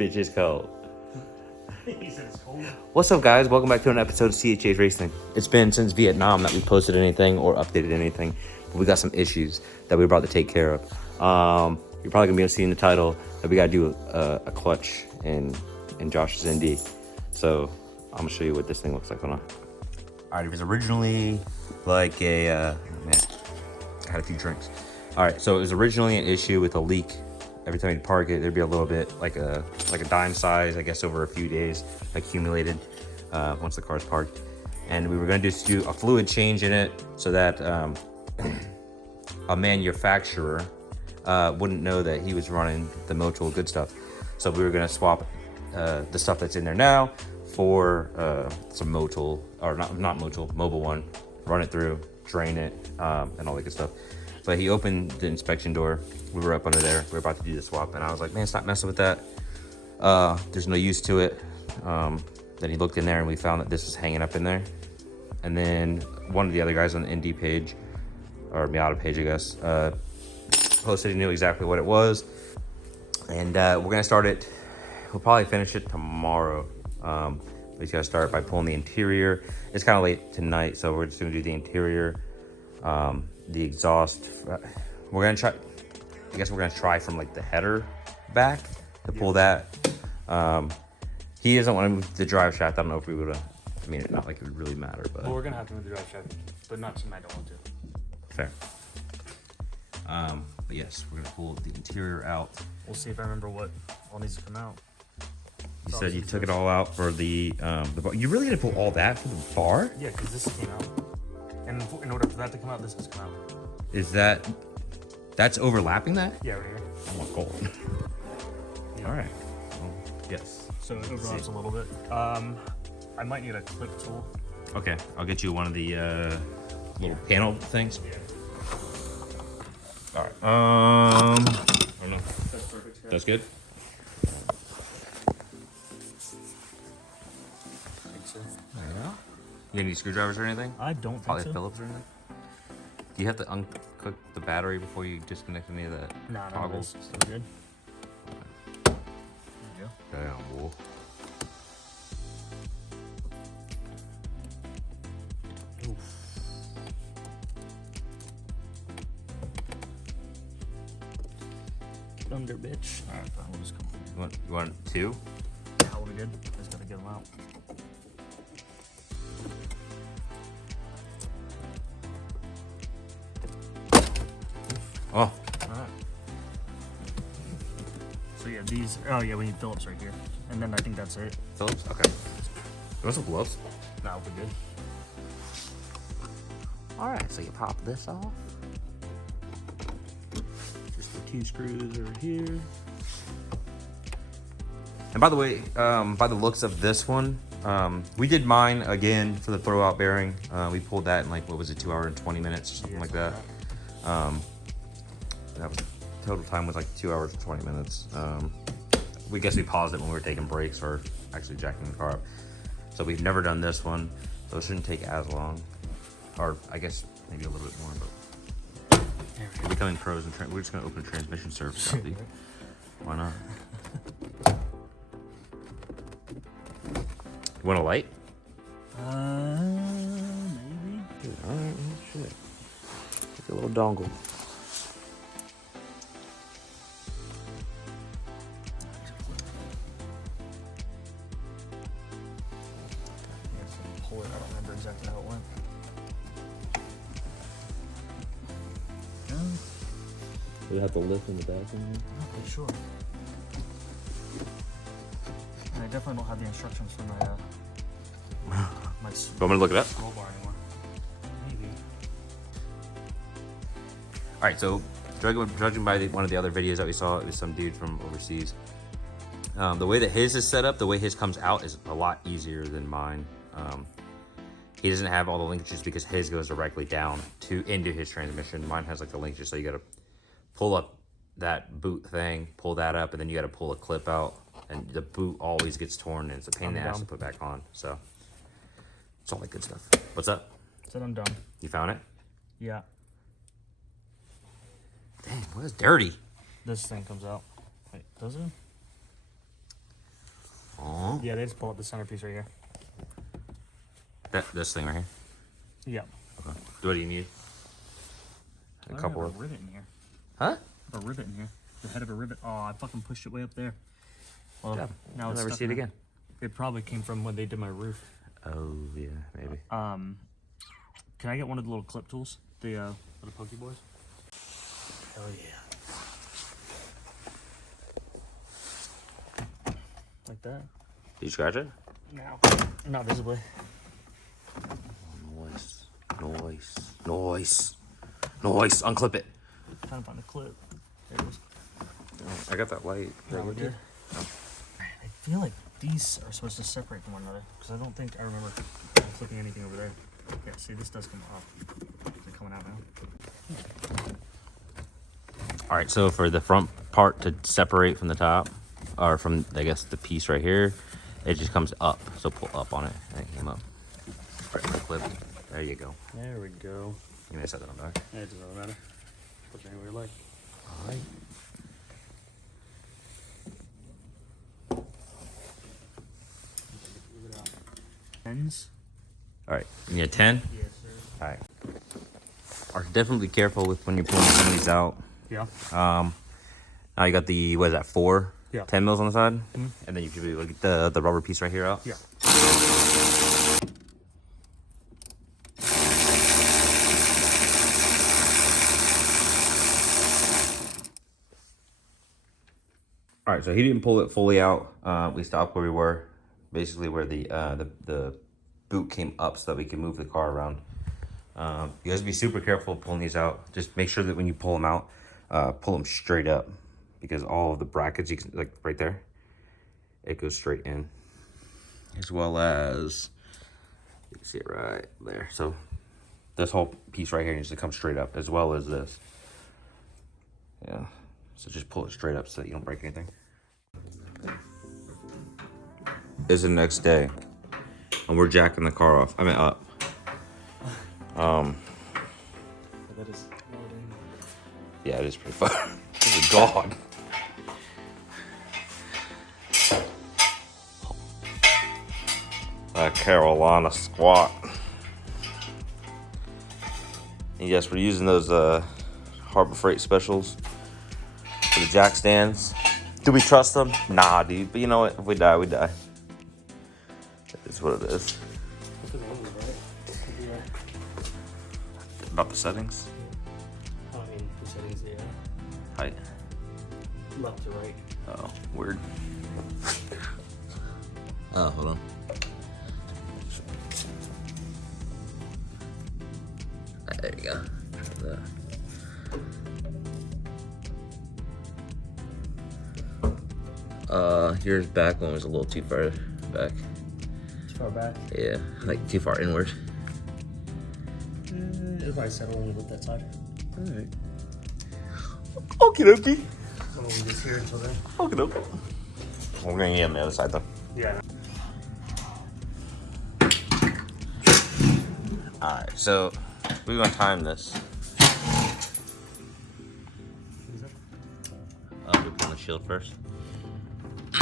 bitch is cold. He said it's cold. What's up, guys? Welcome back to an episode of CHH Racing. It's been since Vietnam that we posted anything or updated anything, but we got some issues that we're about to take care of. You're probably gonna be able to see in the title that we gotta do a clutch in Josh's ND. So I'm gonna show you what this thing looks like. Hold on. All right, it was originally like a man. I had a few drinks. All right, so it was originally an issue with a leak. Every time you park it, there'd be a little bit like a dime size, I guess, over a few days accumulated once the car's parked. And we were going to just do a fluid change in it so that a manufacturer wouldn't know that he was running the Motul good stuff. So we were going to swap the stuff that's in there now for some Motul, or not Motul, Mobile One, run it through, drain it, and all that good stuff. But he opened the inspection door. We were up under there. We were about to do the swap, and I was like, man, stop messing with that. There's no use to it. Then he looked in there, and we found that this was hanging up in there. And then one of the other guys on the ND page, or Miata page, I guess, posted he knew exactly what it was. And we're going to start it. We'll probably finish it tomorrow. But he's got to start by pulling the interior. It's kind of late tonight, so we're just going to do the interior. The exhaust, we're gonna try. I guess we're gonna try from like the header back to pull that. He doesn't want to move the drive shaft. I don't know if we would have. I mean, not like it would really matter, but Well, we're gonna have to move the drive shaft, but not tonight. I don't want to. Fair. But yes, we're gonna pull the interior out. We'll see if I remember what all needs to come out. You said you took it all out for the bar. You really gonna pull all that for the bar? Yeah, because this came out. And in order for that to come out, this has to come out. Is that's overlapping that? Yeah, right here. Oh my god. Yeah. All right. Well, yes. So it overlaps a little bit. I might need a clip tool. Okay, I'll get you one of the little panel things. Yeah. All right. I don't know. That's perfect. Yeah. That's good. I think so. Yeah. You need any screwdrivers or anything? I don't think Probably so. Phillips or anything? Do you have to uncook the battery before you disconnect any of the toggles? Still good. There you go. Damn, wolf. Get under, bitch. All right, fine. We'll just come. You want two? Yeah, we'll be good. Just gotta get them out. Oh. All right. So yeah, these. Oh yeah, we need Phillips right here, and then I think that's it. Phillips? Okay. You want some gloves? Nah, we'll be good. All right, so you pop this off. Just the two screws are here. And by the way, by the looks of this one, we did mine again for the throwout bearing. We pulled that in like, what was it, 2 hours and 20 minutes, something like that. That was total time was like 2 hours and 20 minutes. We guess we paused it when we were taking breaks or actually jacking the car up. So we've never done this one, so it shouldn't take as long, or I guess maybe a little bit more. But we're becoming pros, and we're just gonna open a transmission service out, dude. Why not? You want a light? Maybe. Dude, all right, well, shit. Take a little dongle. Pull it. I don't remember exactly how it went. Do you have to lift in the back? Okay, sure. And I definitely don't have the instructions for my my You want me to look it up? scroll bar anymore. Maybe. All right, so judging by one of the other videos that we saw, it was some dude from overseas. The way that his is set up, the way his comes out is a lot easier than mine. He doesn't have all the linkages because his goes directly down into his transmission. Mine has like the linkages, so you got to pull up that boot thing, pull that up, and then you got to pull a clip out, and the boot always gets torn, and it's a pain in the ass to put back on. So it's all that good stuff. What's up? Said I'm done. You found it? Yeah. Dang, what is dirty? This thing comes out. Wait, does it? Yeah, they just pull up the centerpiece right here. This thing right here. Yep. Okay. What do you need? A couple have of a rivet in here. Huh? I have a rivet in here. The head of a rivet. Oh, I fucking pushed it way up there. Well, Yeah. now I'll it's never stuck see it in there. again. It probably came from when they did my roof. Oh yeah, maybe. Can I get one of the little clip tools? The little pokey boys? Hell yeah. Like that? Did you scratch it? No. Not visibly. Noise. Noise. Noise. Noise. Unclip it. Trying to find a clip. There it is. I got that light. No, we're good. I feel like these are supposed to separate from one another because I don't think I remember flipping anything over there. Yeah, see, this does come off. Is it coming out now? All right, so for the front part to separate from the top, or from, I guess, the piece right here, it just comes up. So pull up on it, and it came up. Right, clip. There you go. There we go. You may set that on back. Yeah, it doesn't matter. Put it anywhere you like. All right. Ends? All right, you need a 10? Yes, sir. All right. Are definitely careful with when you're pulling some of these out. Yeah. Now you got the, what is that, 4? Yeah. 10 mils on the side? And then you should be able to get the rubber piece right here out. Yeah. All right, so he didn't pull it fully out. We stopped where we were, basically where the boot came up so that we can move the car around. You guys be super careful pulling these out. Just make sure that when you pull them out, pull them straight up, because all of the brackets, you can, like right there, it goes straight in, as well as, you can see it right there. So this whole piece right here needs to come straight up, as well as this. Yeah, so just pull it straight up so that you don't break anything. It's the next day, and we're jacking the car off. I mean up. That is loading. Yeah, it is pretty fun. There's a dog. A Carolina squat. And yes, we're using those Harbor Freight specials for the jack stands. Do we trust them? Nah, dude. But you know what? If we die, we die. That is what it is. About the settings? I mean, the settings, yeah. Height. Left to right. Oh, weird. Oh, hold on. There you go. Yours back one was a little too far back. Too far back? Yeah, like too far inward. It'll probably settle when we look that side. Alright. Okie dokie. So we'll just here until then. Okie dokie. We're gonna get on the other side though. Yeah. Alright, so we're gonna time this. We're pulling the shield first.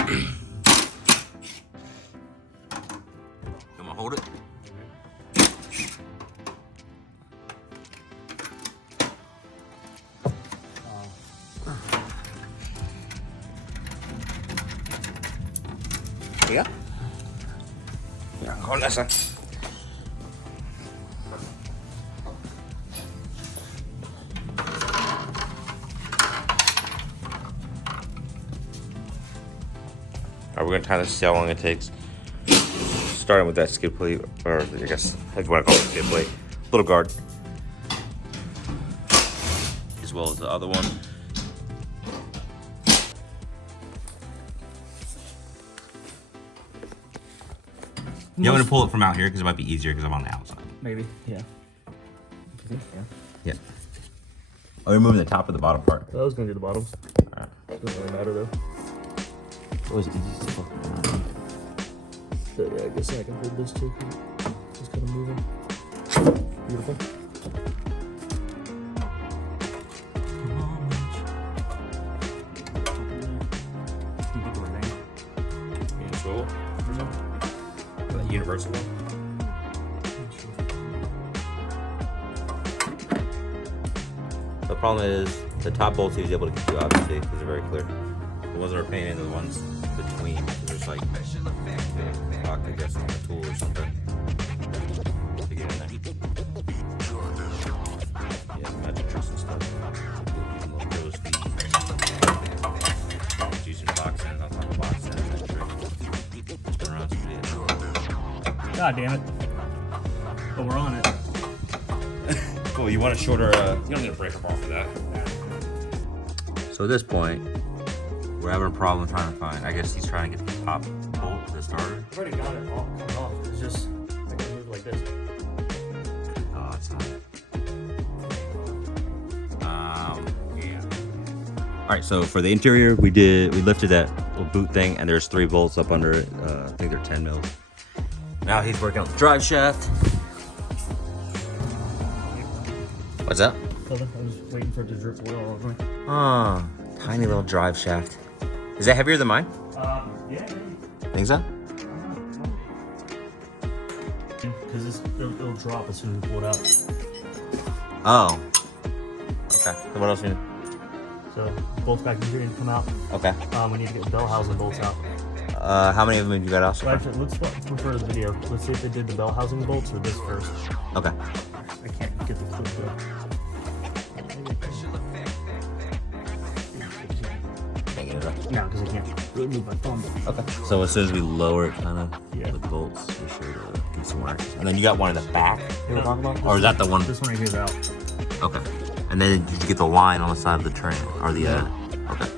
You wanna hold it? There you go. Yeah, hold that side. Alright, we're gonna time this to see how long it takes. Starting with that skid plate, or I guess if you want to call it a skid plate, little guard, as well as the other one. Yeah, I'm gonna pull it from out here because it might be easier because I'm on the outside. Maybe, yeah. Yeah. Yeah. Are we moving the top or the bottom part? I was gonna do the bottoms. Alright. Doesn't really matter though. Always easy to fuck. So yeah, I guess I can hold this too. Just kind of moving. Beautiful. universal one. The problem is the top bolts he was able to get to, obviously, because they're very clear. The ones that are painted, the ones between, there's like, lock, I guess, on the tool or something to get in there. Yeah, magic tricks and stuff. Those feet. Using box ends on top of box ends. That trick. Spin around some video. God damn it. But we're on it. Cool, you want a shorter, you don't need a breaker bar for that. So at this point, we're having a problem trying to find, I guess he's trying to get the top bolt to the starter. I've already got it all coming off. It's just, I can move like this. Oh, it's not. Yeah. All right, so for the interior, we lifted that little boot thing, and there's 3 bolts up under it. I think they're 10 mils. Now he's working on the drive shaft. What's that? I was waiting for it to drip oil all over me. Oh, tiny little drive shaft. Is that heavier than mine? Yeah. Think so? Because it'll drop as soon as we pull it out. Oh. Okay. So what else we need? So bolts back in here need to come out. Okay. We need to get the bell housing bolts out. How many of them have you got out so Well, far? actually, let's refer to the video. Let's see if they did the bell housing bolts or this first. Okay. I can't get the clip though. Can't get it up. No, because I can't really move my thumb. Okay. So as soon as we lower it, kind of, Yeah. with the bolts, we should get some more action. And then you got one in the back, You know what I'm talking about? or is that the one? This one right here is out. Okay. And then did you get the line on the side of the train, or the? Okay.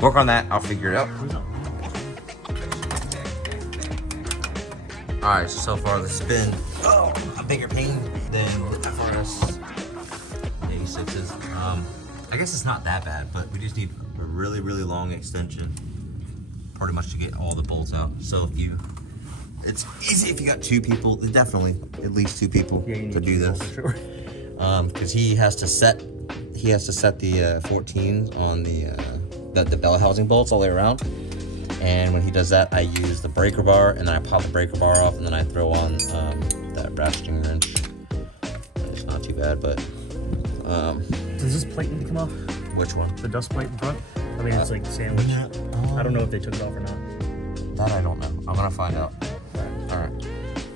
Work on that. I'll figure it out. Where's that line? All right. So far this has been a bigger pain than the FRS 86s. I guess it's not that bad, but we just need a really, really long extension, pretty much to get all the bolts out. So it's easy if you got 2 people. Definitely at least 2 people to do this. Sure. Because he has to set the 14s on the bell housing bolts all the way around. And when he does that, I use the breaker bar, and then I pop the breaker bar off, and then I throw on that ratcheting wrench. It's not too bad, but Does this plate need to come off? which one? The dust plate in front? I mean, it's like sandwiched. I don't know if they took it off or not. That I don't know. I'm gonna find out. All right.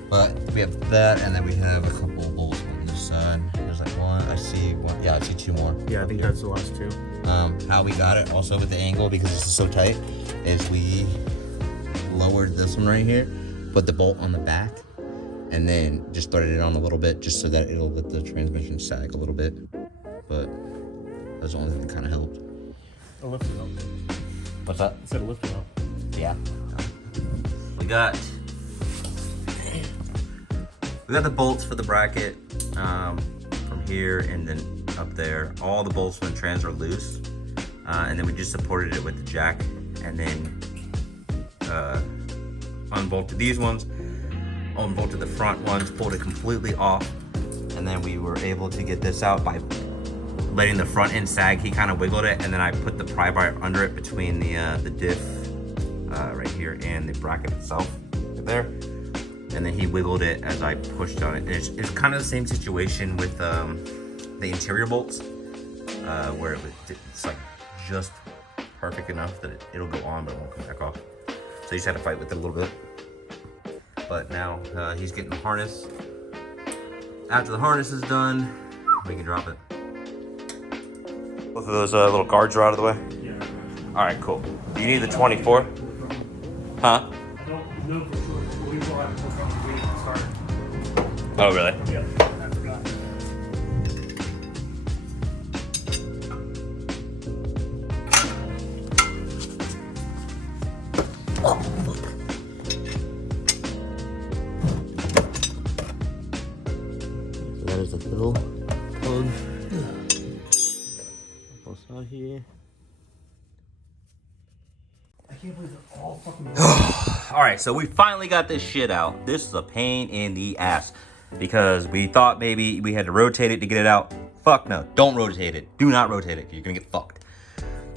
But we have that, and then we have a couple of bolts on this side. There's like one. I see one. Yeah, I see 2 more. Yeah, I think that's the last 2. How we got it also with the angle, because this is so tight, is we lowered this one right here, put the bolt on the back, and then just threaded it on a little bit just so that it'll let the transmission sag a little bit. But that's the only thing that kind of helped. A lift it up. What's that? I said a lift it up. Yeah. We got the bolts for the bracket from here and then up there. All the bolts from the trans are loose, and then we just supported it with the jack, and then unbolted these ones, unbolted the front ones, pulled it completely off, and then we were able to get this out by letting the front end sag. He kind of wiggled it, and then I put the pry bar under it between the diff right here and the bracket itself right there, and then he wiggled it as I pushed on it. And it's kind of the same situation with the interior bolts, where it's like just perfect enough that it'll go on, but it won't come back off. So you just had to fight with it a little bit. But now he's getting the harness. After the harness is done, we can drop it. Both of those little guards are out of the way? Yeah. All right, cool. Do you need the 24? Huh? I don't know for sure. We will have to put on the wheel to start. Oh, really? Yeah, I forgot. Oh, look. So that is the fiddle plug. What's out here? I can't believe they're all fucking. All right, so we finally got this shit out. This is a pain in the ass because we thought maybe we had to rotate it to get it out. Fuck no, don't rotate it. Do not rotate it. You're gonna get fucked.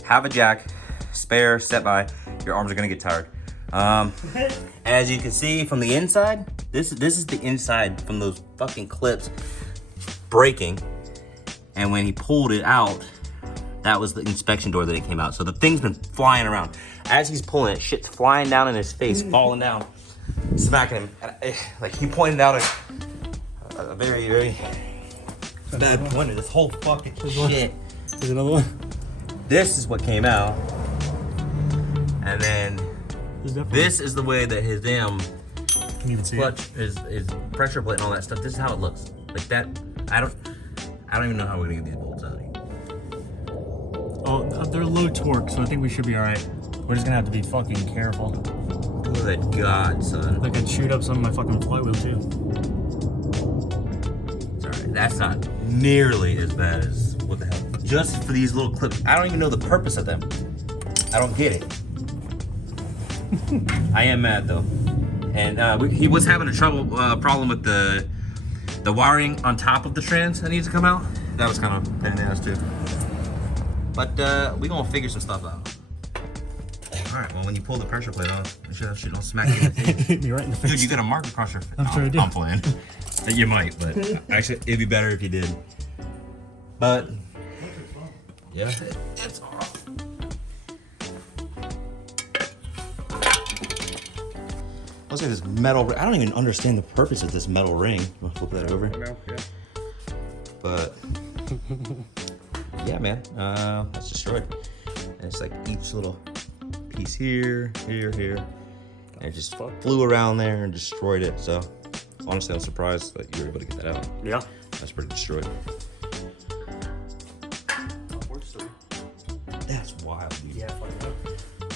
Have a jack, spare, set by. Your arms are gonna get tired. As you can see from the inside, this is the inside from those fucking clips breaking. And when he pulled it out, that was the inspection door that it came out. So the thing's been flying around. As he's pulling it, shit's flying down in his face, falling down, smacking him. And like he pointed out a very, very bad point of this whole fucking shit. There's another one. This is what came out. And then this is the way that his damn clutch, his pressure plate and all that stuff, this is how it looks. Like that, I don't even know how we're gonna get these bolts out. Oh, they're low torque, so I think we should be all right. We're just gonna have to be fucking careful. Good God, son. Like I'd shoot up some of my fucking flywheel too. Sorry, that's not nearly as bad as what the hell. Just for these little clips, I don't even know the purpose of them. I don't get it. I am mad though, and he was having a problem with the wiring on top of the trans that needs to come out. That was kind of a pain in the ass too. But we gonna figure some stuff out. All right. Well, when you pull the pressure plate off, make sure that shit don't smack you in the face. Hit me right in the face. Dude, you got a mark across your face. I'm sure I do. I'm playing. You might, but actually, it'd be better if you did. But yeah, it's off. Let's say this metal. I don't even understand the purpose of this metal ring. You want to flip that over? No, yeah. But yeah, man, that's destroyed. And it's like each little piece here, here, here. And it just flew around there and destroyed it. So honestly, I'm surprised that you were able to get that out. Yeah. That's pretty destroyed. That's wild, dude. Yeah, fuck it up.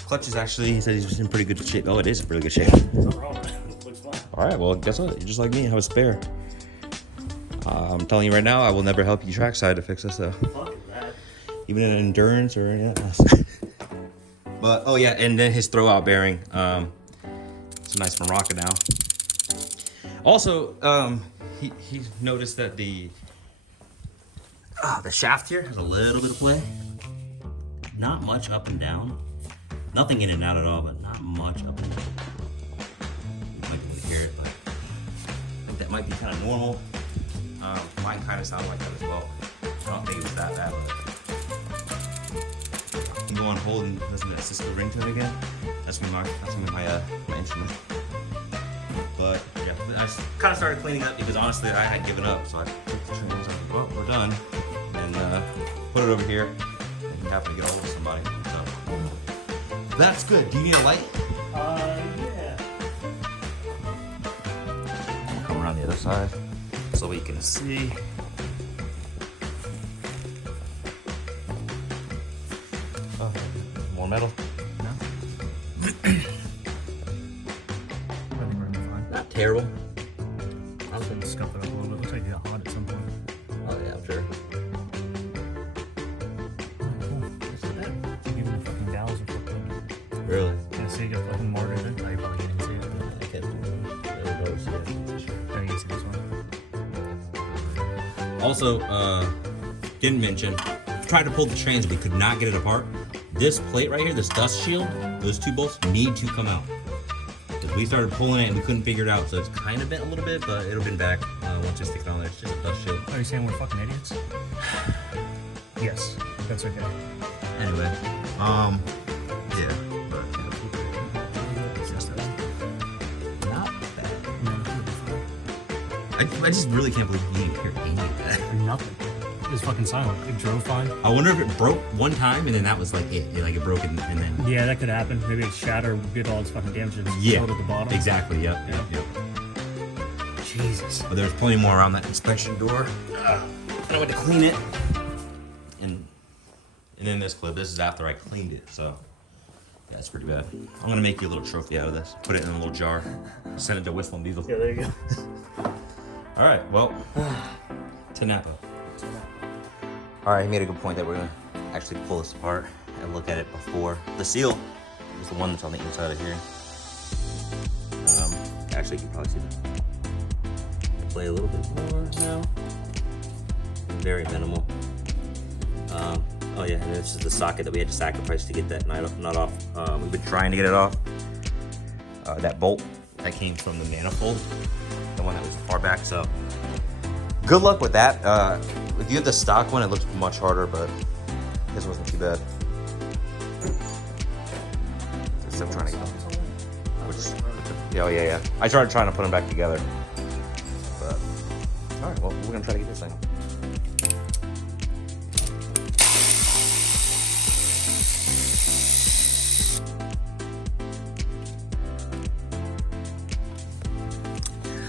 Clutch is actually, he said he's in pretty good shape. Oh, it is in really good shape. Nothing wrong with it. Looks fine. All right, well, guess what? You're just like me. I have a spare. I'm telling you right now, I will never help you trackside to fix this, though. Fuck that. Even in endurance or anything else. But, oh yeah, and then his throwout bearing. It's a nice Morocco now. Also, he noticed that the shaft here has a little bit of play. Not much up and down. Nothing in and out at all, but not much up and down. You might be able to hear it, but I think that might be kind of normal. Mine kind of sounded like that as well. I don't think it was that bad, but you can go on hold and listen to that Cisco ringtone again. That's gonna be my instrument. But yeah, I kind of started cleaning up because honestly I had given up, so I took the trans. I was like, well, we're done, and put it over here. And he happened to get a hold of somebody. So that's good. Do you need a light? Yeah. I'll come around the other side so we can see. Oh, more metal? No. I think we're gonna be fine. Not terrible. I was gonna scuff it up a little bit. Looks like it got hot at some point. Oh yeah, I'm sure. That's not bad. Even the fucking valves are fucked up. Really? Yeah, see, you got fucking mortar in it. I probably can't even see it. I can't really see it. Then you can see this one. Also, didn't mention, tried to pull the trans, we could not get it apart. This plate right here, this dust shield, those two bolts need to come out. Because we started pulling it and we couldn't figure it out, so it's kind of bent a little bit, but it'll bend back once you stick it on there. It's just a dust shield. Are you saying we're fucking idiots? Yes, that's okay. Anyway, yeah, but It's just us. not bad. I just really can't believe you didn't hear any of that. Nothing. It was fucking silent. It drove fine. I wonder if it broke one time and then that was like it. Like it broke and then. Yeah, that could happen. Maybe it shattered, did all its fucking damage and Yeah, at the bottom. exactly. Yep. Jesus. But there's plenty more around that inspection door. And I went to clean it. And in this clip, this is after I cleaned it, so yeah, it's pretty bad. I'm gonna make you a little trophy out of this. Put it in a little jar. Send it to Whistle and Diesel. Yeah, there you go. All right, well, to Napa. All right, he made a good point that we're gonna actually pull this apart and look at it before. The seal is the one that's on the inside of here. Actually, you can probably see the play a little bit more now. Very minimal. Oh yeah, and this is the socket that we had to sacrifice to get that nut off. We've been trying to get it off. that bolt that came from the manifold, the one that was far back. So good luck with that. If you have the stock one, it looks much harder, but this wasn't too bad. Still trying to get them. Yeah. I tried trying to put them back together, but all right. Well, we're gonna try to get this thing.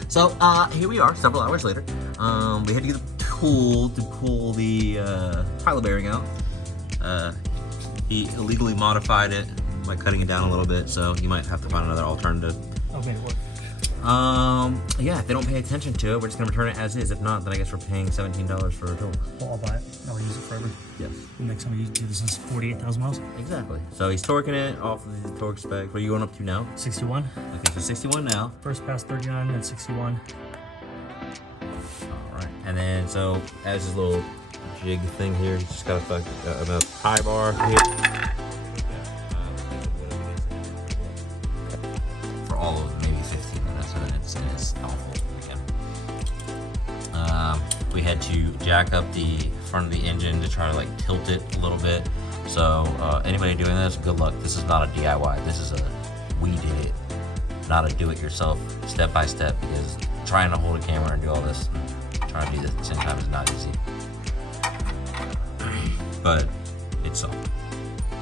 So here we are, several hours later. We had to get the tool to pull the pilot bearing out. He illegally modified it by cutting it down a little bit, so you might have to find another alternative. Okay, what? Yeah, if they don't pay attention to it, we're just gonna return it as is. If not, then I guess we're paying $17 for a tool. Well, I'll buy it. I'll use it forever. Yes. The next time we do this is 48,000 miles. Exactly. So he's torquing it off of the torque spec. What are you going up to now? 61. Okay, so 61 now. First pass 39, then 61. All right, and then so as his little jig thing here, he's just got a high bar here. For all of maybe 15 minutes, and then it's awful again. We had to jack up the front of the engine to try to like tilt it a little bit. So anybody doing this, good luck. This is not a DIY. This is a we did it, not a do-it-yourself, step by step. Because trying to hold a camera and do all this, trying to do this at the same time is not easy. But it's so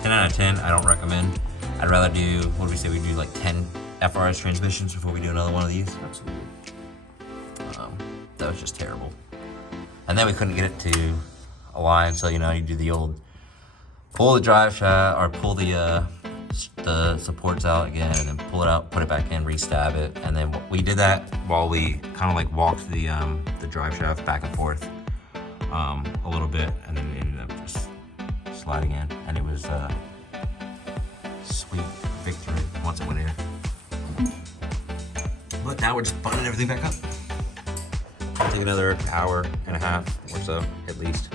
10 out of 10. I don't recommend. I'd rather do, what do we say? We do like 10 FRS transmissions before we do another one of these. Absolutely. That was just terrible. And then we couldn't get it to align, so you know, you do the old pull the drive shaft or pull the supports out again, and then pull it out, put it back in, re-stab it, and then we did that while we kind of like walked the drive shaft back and forth a little bit, and then it ended up just sliding in, and it was sweet victory once it went in. But now we're just buttoning everything back up. Take another hour and a half or so, at least.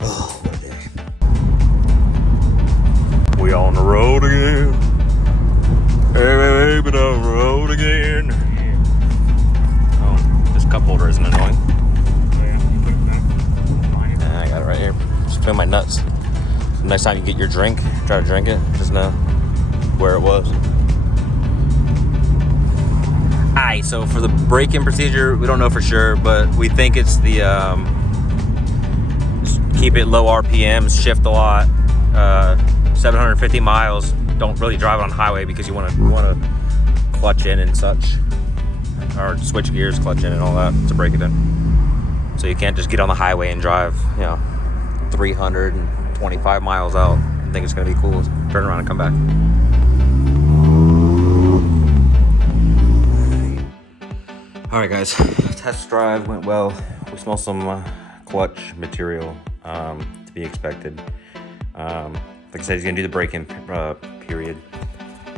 Oh, what a day. We on the road again. Hey, been on the road again. Oh, this cup holder isn't annoying. Oh yeah, you put it back. Yeah, I got it right here. Just between my nuts. Next time you get your drink, try to drink it, just know where it was. Alright, so for the break-in procedure, we don't know for sure, but we think it's the keep it low RPMs, shift a lot, 750 miles. Don't really drive it on highway because you want to clutch in and such, or switch gears, clutch in and all that to break it in. So you can't just get on the highway and drive, 325 miles out and think it's gonna be cool. Turn around and come back. All right, guys, test drive went well. We smell some clutch material, to be expected. Like I said, he's gonna do the break-in period,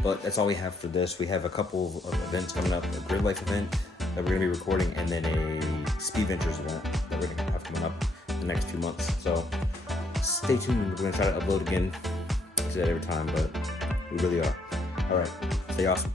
but that's all we have for this. We have a couple of events coming up, a grid life event that we're gonna be recording, and then a speed ventures event that we're gonna have coming up in the next 2 months. So stay tuned. We're gonna try to upload again. I say that every time, but we really are. All right, stay awesome.